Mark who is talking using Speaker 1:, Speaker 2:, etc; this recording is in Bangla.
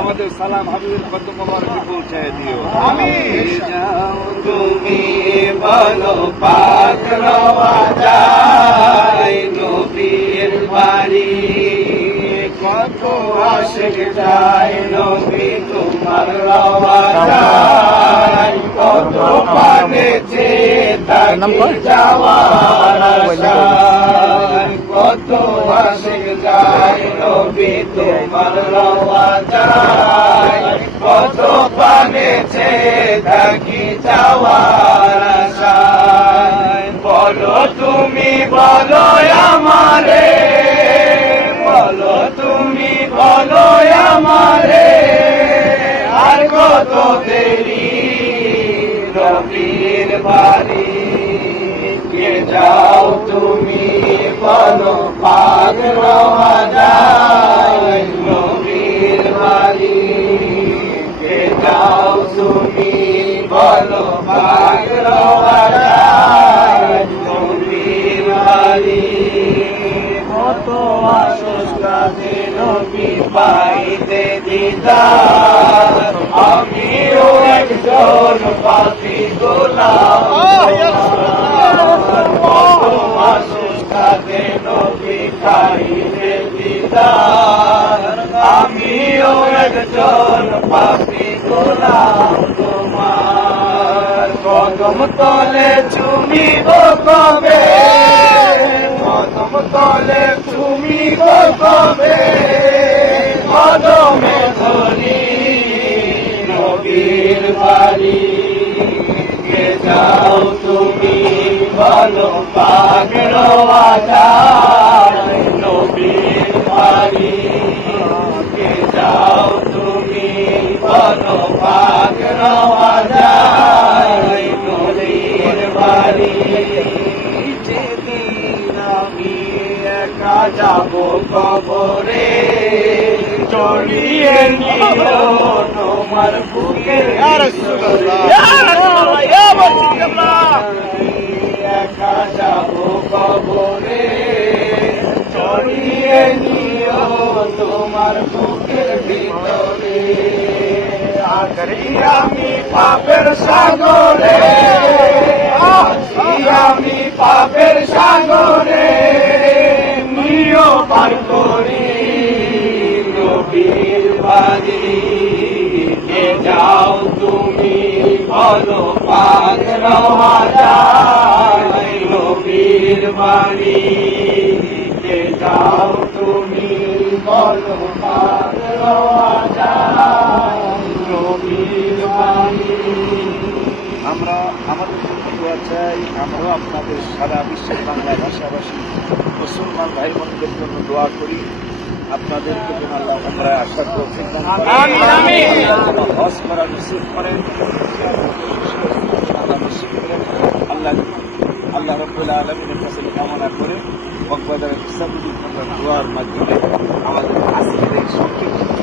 Speaker 1: আমাদের সালাম হাবিবের কত মোবারক পৌঁছে দিও
Speaker 2: আমি
Speaker 1: যাও
Speaker 2: তুমি বলো পাক রওয়া যায় নবীর বাড়ি কত আশিক যায় নবী তোমার রওয়া যায় কত পানেছে তাকে যাওয়ার আশায় তোমার রওয়া কত পানেছে থাকি বলো তুমি, বলো আমারে। বলো তুমি, বলো আমারে। আর কত দেরি রবির বাড়ি। যাও তুমি, বলো তুমি বলো রওয়া যায় বাড়ি কত আশোস কাজে পাইতে দিদার। আমিও একজন পাপি গোলাম। কত কাজে নবী পাইতে দিদার। আমিও একজন পাপি গোলাম তোমার কদম তলে চুমিব কবে? কদম তলে চুমিব কবে? কদমে ধরি নবীর বাড়ি কে যাও তুমি বলো পাগড় রওয়া একা যাব কবরে। চড়িয়ে তোমার বুকের একা যাব কবরে। চড়িয়ে নিও তোমার বুকের ভিতরে। আখরি আমি পাপের সাগরে নবীর বাড়ি কে যাও তুমি বলো পাক যায় নবীর বাড়ি কে যাও তুমি বলো পাক যায় নবীর বাড়ি।
Speaker 1: আমরা আমাদের চাই, আমরাও আপনাদের সারা বিশ্বের বাংলা ভাষাভাষী মুসলমান ভাই বোনদের জন্য দোয়া করি। আল্লাহ আমরা আশা করছি। হজ করা নিশ্চিত করেন আল্লাহ নসিব করেন আল্লাহ আল্লাহ রব্বুল আলমিনের কাছে কামনা করে মকবাদার ইসলামী দোয়ার মাধ্যমে আমাদের আজকের এই সংক্ষিপ্ত